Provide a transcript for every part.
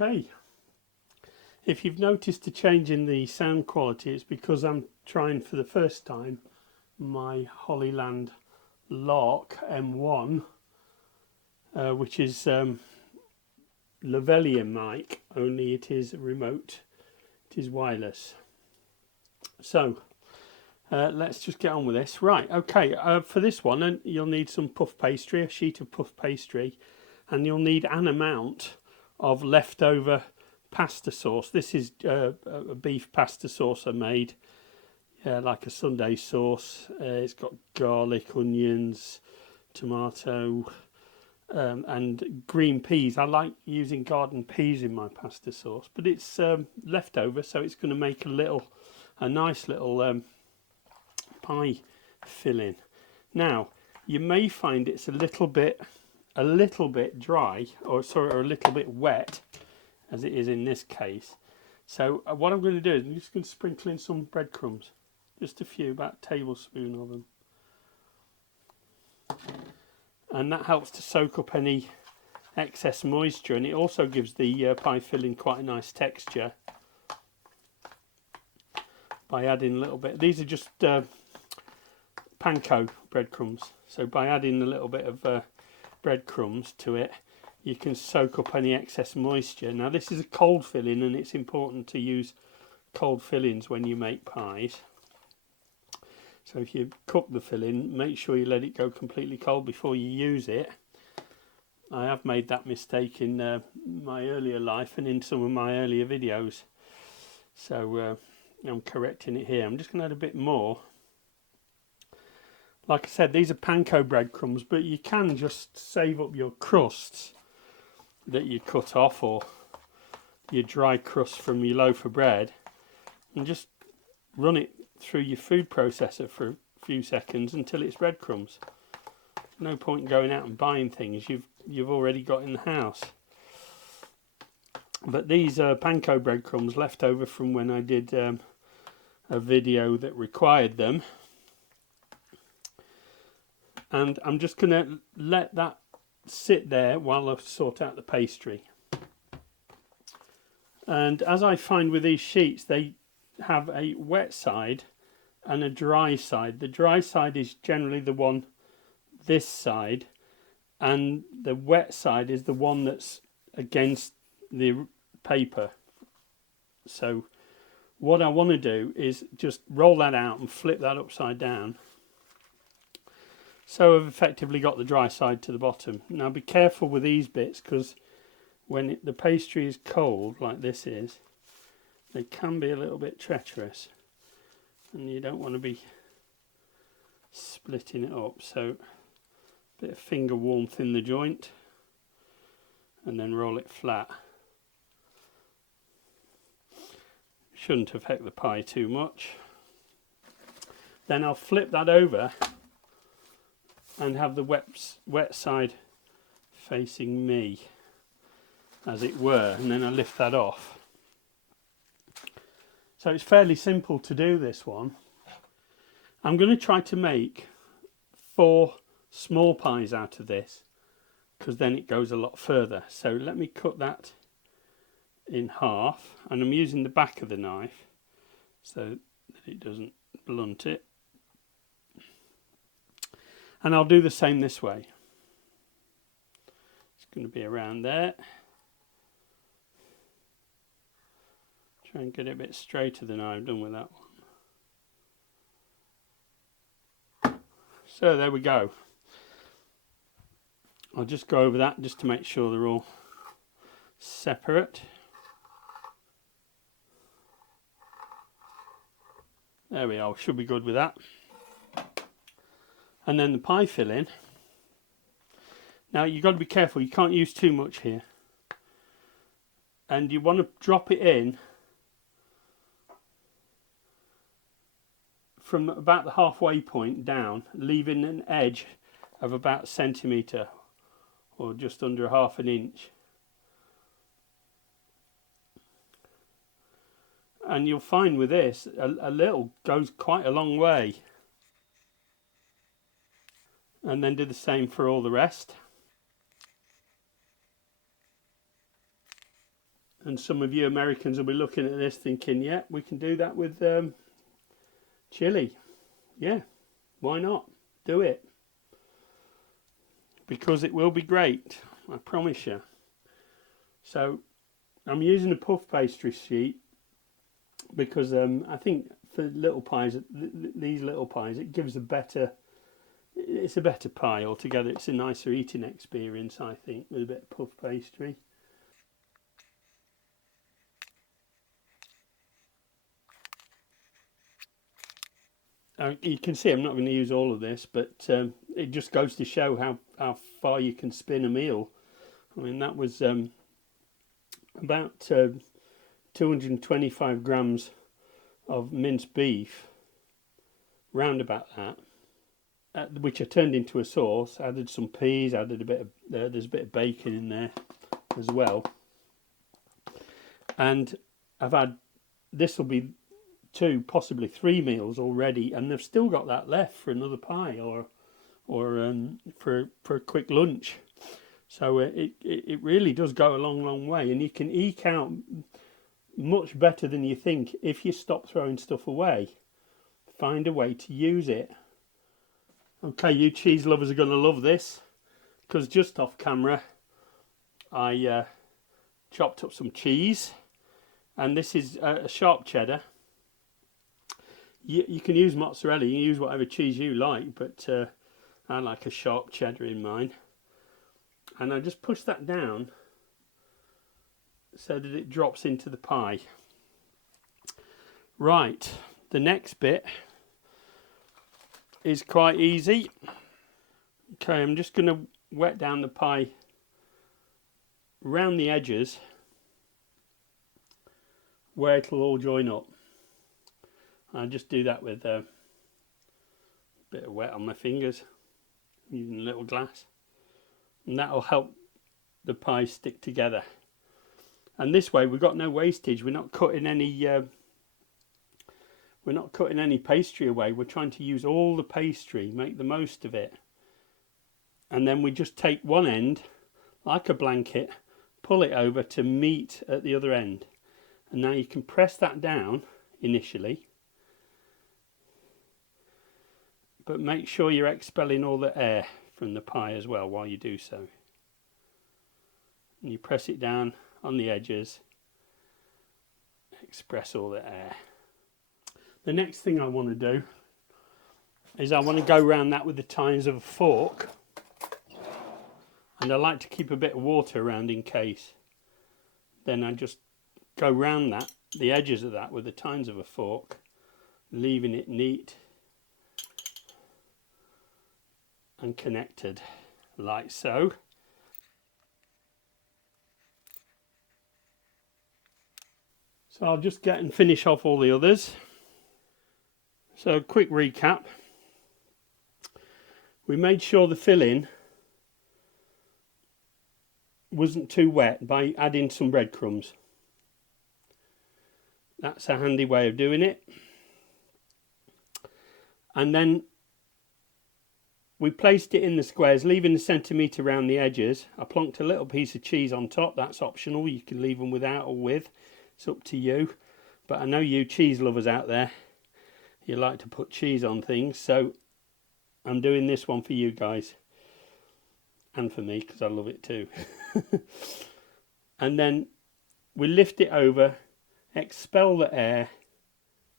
Okay, if you've noticed a change in the sound quality, it's because I'm trying for the first time my Hollyland Lark M1, which is lavalier mic, only it is remote, it is wireless. So let's just get on with this. Right, okay, for this one you'll need some puff pastry, a sheet of puff pastry, and you'll need an amount of leftover pasta sauce. This is a beef pasta sauce I made, like a Sunday sauce. It's got garlic, onions, tomato, and green peas. I like using garden peas in my pasta sauce, but it's leftover, so it's going to make a nice little pie filling. Now you may find it's a little bit dry, or sorry, or a little bit wet, as it is in this case. So what I'm going to do is I'm just going to sprinkle in some breadcrumbs, just a few, about a tablespoon of them, and that helps to soak up any excess moisture, and it also gives the pie filling quite a nice texture by adding a little bit. These are just panko breadcrumbs, so by adding a little bit of breadcrumbs to it, you can soak up any excess moisture. Now this is a cold filling, and it's important to use cold fillings when you make pies. So if you cook the filling, make sure you let it go completely cold before you use it. I have made that mistake in my earlier life and in some of my earlier videos, so I'm correcting it here. I'm just going to add a bit more. Like I said, these are panko breadcrumbs, but you can just save up your crusts that you cut off, or your dry crust from your loaf of bread, and just run it through your food processor for a few seconds until it's breadcrumbs. No point in going out and buying things you've already got in the house. But these are panko breadcrumbs left over from when I did a video that required them. And I'm just going to let that sit there while I sort out the pastry. And as I find with these sheets, they have a wet side and a dry side. The dry side is generally the one this side, and the wet side is the one that's against the paper. So what I want to do is just roll that out and flip that upside down. So I've effectively got the dry side to the bottom. Now be careful with these bits, because when the pastry is cold, like this is, they can be a little bit treacherous, and you don't want to be splitting it up. So a bit of finger warmth in the joint, and then roll it flat. Shouldn't affect the pie too much. Then I'll flip that over and have the wet side facing me, as it were, and then I lift that off. So it's fairly simple to do this one. I'm going to try to make 4 small pies out of this, because then it goes a lot further. So let me cut that in half, and I'm using the back of the knife so that it doesn't blunt it. And I'll do the same this way. It's going to be around there. Try and get it a bit straighter than I've done with that one. So there we go. I'll just go over that just to make sure they're all separate. There we are, should be good with that. And then the pie filling. Now you've got to be careful, you can't use too much here. And you want to drop it in from about the halfway point down, leaving an edge of about a centimetre, or just under half an inch. And you'll find with this, a little goes quite a long way. And then do the same for all the rest. And some of you Americans will be looking at this thinking, yeah, we can do that with chili. Yeah, why not? Do it. Because it will be great, I promise you. So I'm using a puff pastry sheet because I think for little pies, these little pies, it gives a better, it's a better pie altogether. It's a nicer eating experience, I think, with a bit of puff pastry. You can see I'm not going to use all of this, but it just goes to show how far you can spin a meal. I mean, that was about 225 grams of minced beef, round about that, which I turned into a sauce. Added some peas, added a bit of there's a bit of bacon in there as well, and I've had, this will be 2, possibly 3 meals already, and they've still got that left for another pie or for a quick lunch. So it really does go a long way, and you can eke out much better than you think if you stop throwing stuff away. Find a way to use it. Okay, you cheese lovers are going to love this, because just off camera I chopped up some cheese, and this is a sharp cheddar. You can use mozzarella, you can use whatever cheese you like, but I like a sharp cheddar in mine. And I just push that down so that it drops into the pie. Right, the next bit is quite easy. Okay, I'm just going to wet down the pie round the edges where it'll all join up. I just do that with a bit of wet on my fingers, using a little glass, and that'll help the pie stick together. And this way we've got no wastage. We're not cutting any pastry away. We're trying to use all the pastry, make the most of it, and then we just take one end like a blanket, pull it over to meet at the other end, and now you can press that down initially, but make sure you're expelling all the air from the pie as well while you do so. And you press it down on the edges, express all the air. The next thing I want to do is I want to go around that with the tines of a fork, and I like to keep a bit of water around in case. Then I just go round that, the edges of that, with the tines of a fork, leaving it neat and connected like so. So I'll just get and finish off all the others. So quick recap. We made sure the filling wasn't too wet by adding some breadcrumbs. That's a handy way of doing it. And then we placed it in the squares, leaving a centimetre around the edges. I plonked a little piece of cheese on top. That's optional. You can leave them without or with. It's up to you. But I know you cheese lovers out there, you like to put cheese on things. So I'm doing this one for you guys. And for me, because I love it too. And then we lift it over, expel the air.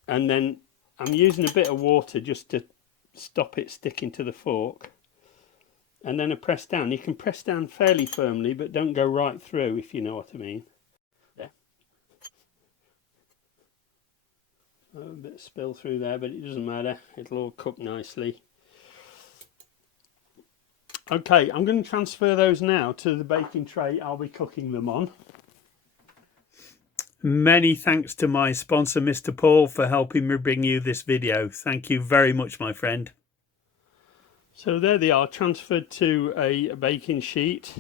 And then I'm using a bit of water just to stop it sticking to the fork, and then I press down. You can press down fairly firmly, but don't go right through, if you know what I mean. There. A bit of spill through there, but it doesn't matter, it'll all cook nicely. Okay, I'm going to transfer those now to the baking tray I'll be cooking them on. Many thanks to my sponsor, Mr. Paul, for helping me bring you this video. Thank you very much, my friend. So there they are, transferred to a baking sheet.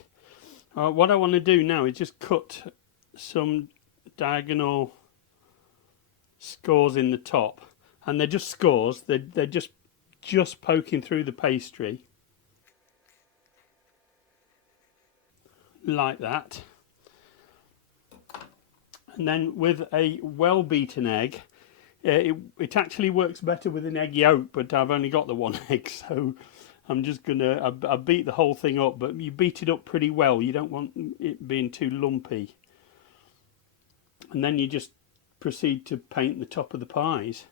What I want to do now is just cut some diagonal scores in the top. And they're just scores, they're just poking through the pastry. Like that. And then with a well beaten egg, it actually works better with an egg yolk, but I've only got the one egg, so I'm just gonna, I beat the whole thing up, but you beat it up pretty well. You don't want it being too lumpy. And then you just proceed to paint the top of the pies.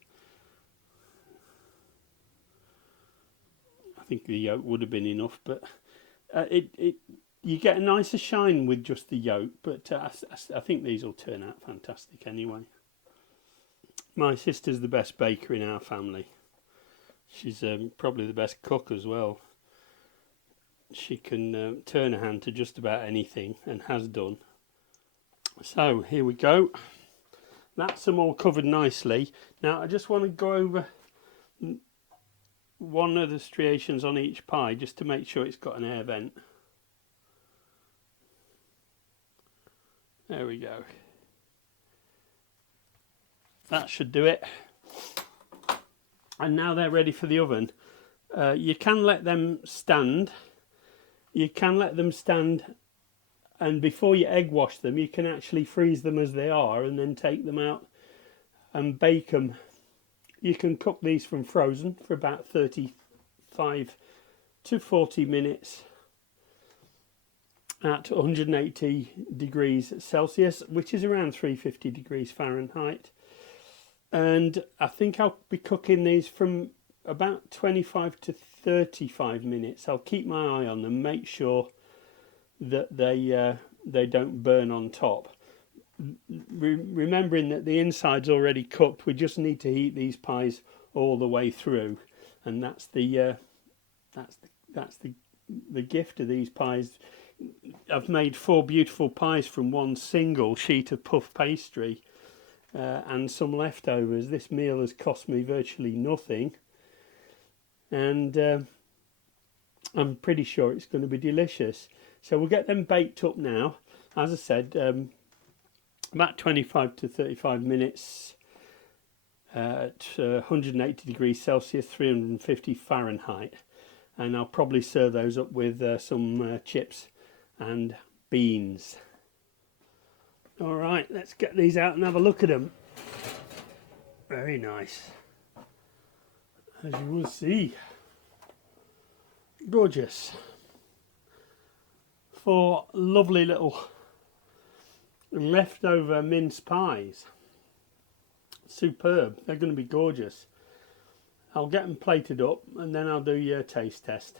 I think the yolk would have been enough, but you get a nicer shine with just the yolk, but I think these will turn out fantastic anyway. My sister's the best baker in our family. She's probably the best cook as well. She can turn a hand to just about anything, and has done. So here we go. That's them all covered nicely. Now I just want to go over one of the striations on each pie just to make sure it's got an air vent. There we go. That should do it. And now they're ready for the oven. You can let them stand. You can let them stand, and before you egg wash them, you can actually freeze them as they are and then take them out and bake them. You can cook these from frozen for about 35 to 40 minutes at 180 degrees Celsius, which is around 350 degrees Fahrenheit. And I think I'll be cooking these from about 25 to 35 minutes. I'll keep my eye on them, make sure that they don't burn on top. Remembering that the inside's already cooked, we just need to heat these pies all the way through, and that's the gift of these pies. I've made 4 beautiful pies from one single sheet of puff pastry and some leftovers. This meal has cost me virtually nothing, and I'm pretty sure it's going to be delicious. So we'll get them baked up now. As I said, about 25 to 35 minutes at 180 degrees Celsius, 350 Fahrenheit. And I'll probably serve those up with some chips and beans. All right, let's get these out and have a look at them. Very nice. As you will see, gorgeous. 4 lovely little leftover mince pies. Superb. They're going to be gorgeous. I'll get them plated up and then I'll do your taste test.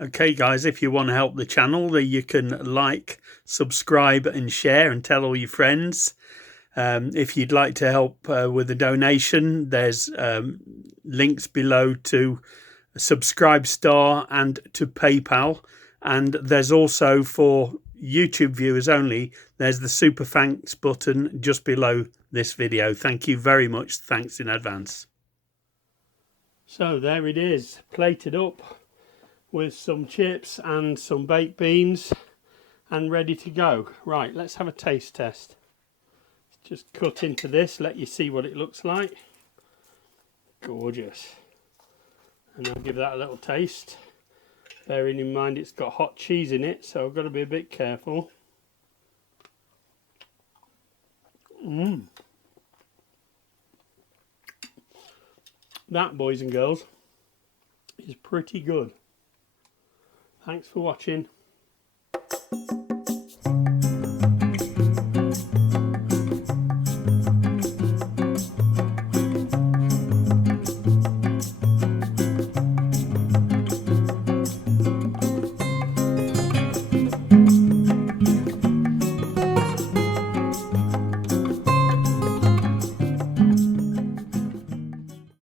Okay guys, if you want to help the channel, you can like, subscribe and share and tell all your friends. If you'd like to help with a donation, there's links below to Subscribestar and to PayPal. And there's also, for YouTube viewers only, there's the super thanks button just below this video. Thank you very much. Thanks in advance. So there it is, plated up with some chips and some baked beans and ready to go. Right, let's have a taste test. Just cut into this, let you see what it looks like. Gorgeous. And I'll give that a little taste. Bearing in mind it's got hot cheese in it, so I've got to be a bit careful. That, boys and girls, is pretty good. Thanks for watching.